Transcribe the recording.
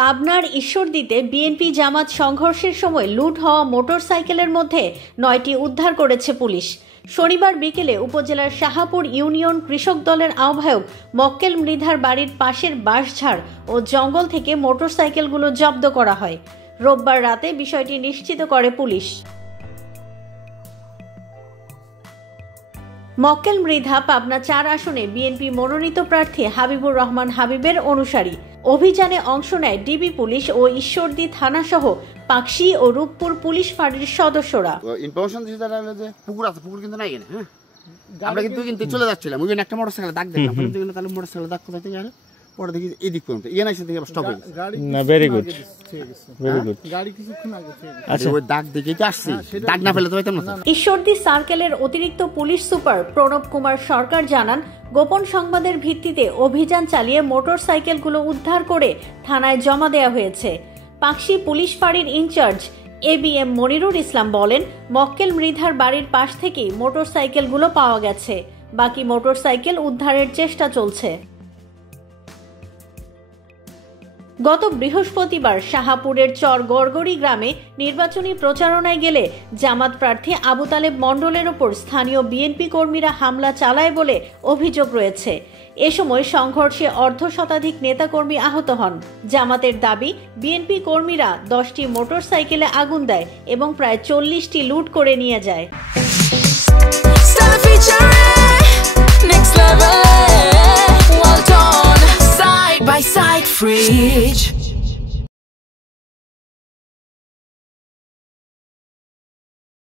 পাবনার ঈশ্বরদীতে বিএনপি জামাত সংঘর্ষের সময় লুট হওয়া মোটরসাইকেলের মধ্যে 9টি উদ্ধার করেছে পুলিশ। শনিবার বিকেলে উপজেলার শাহাপুর ইউনিয়ন কৃষক দলের আহ্বায়ক মক্কেল মৃধার বাড়ির পাশের বাঁশঝাড় ও জঙ্গল থেকে মোটরসাইকেলগুলো জব্দ করা হয়। রোববার রাতে বিষয়টি নিশ্চিত করে পুলিশ। মক্কেল মৃধা পাবনা 4 আসনে বিএনপি মনোনীত প্রার্থী হাবিবুর রহমান হাবিবের অনুসারী। অভিযানে অংশ নেয় ডিবি পুলিশ ও ঈশ্বরদী থানা সহ পাকশি ও রূপপুর পুলিশ ফাঁড়ির সদস্যরা। ইনফরমেশন দিতে জানালো যে পুকুর আছে, পুকুর কিন্তু নাই এখানে। হ্যাঁ, আমরা কিন্তু চলে যাচ্ছিলাম, ওই একটা মোটরসাইকেল দাগ দেখলাম, তাহলে মোটরসাইকেল দাগ কোথায় থেকে গেল, পরে দেখি এদিক পর্যন্ত এখানে এসে দেখি স্টপ হয়ে গেছে। না, ভেরি গুড, ভেরি গুড। গাড়ি কিছুক্ষণ আগে আচ্ছা, ওই দাগ দেখে তো আসছি, দাগ না ফেলে তো পাইতাম না। ঈশ্বরদী সার্কেলের অতিরিক্ত পুলিশ সুপার প্রণব কুমার সরকার জানান, গোপন সংবাদের ভিত্তিতে অভিযান চালিয়ে মোটরসাইকেলগুলো উদ্ধার করে থানায় জমা দেওয়া হয়েছে। পাকশি পুলিশ ফাঁড়ির ইনচার্জ ABM মনিরুল ইসলাম বলেন, মক্কেল মৃধার বাড়ির পাশ থেকেই মোটরসাইকেলগুলো পাওয়া গেছে। বাকি মোটরসাইকেল উদ্ধারের চেষ্টা চলছে। গত বৃহস্পতিবার শাহাপুরের চর গড়গড়ি গ্রামে নির্বাচনী প্রচারণায় গেলে জামাত প্রার্থী আবু তালেব মণ্ডলের ওপর স্থানীয় বিএনপি কর্মীরা হামলা চালায় বলে অভিযোগ রয়েছে। এ সময় সংঘর্ষে অর্ধশতাধিক নেতাকর্মী আহত হন। জামাতের দাবি, বিএনপি কর্মীরা 10টি মোটরসাইকেলে আগুন দেয় এবং প্রায় 40টি লুট করে নিয়ে যায়। Side by side fridge.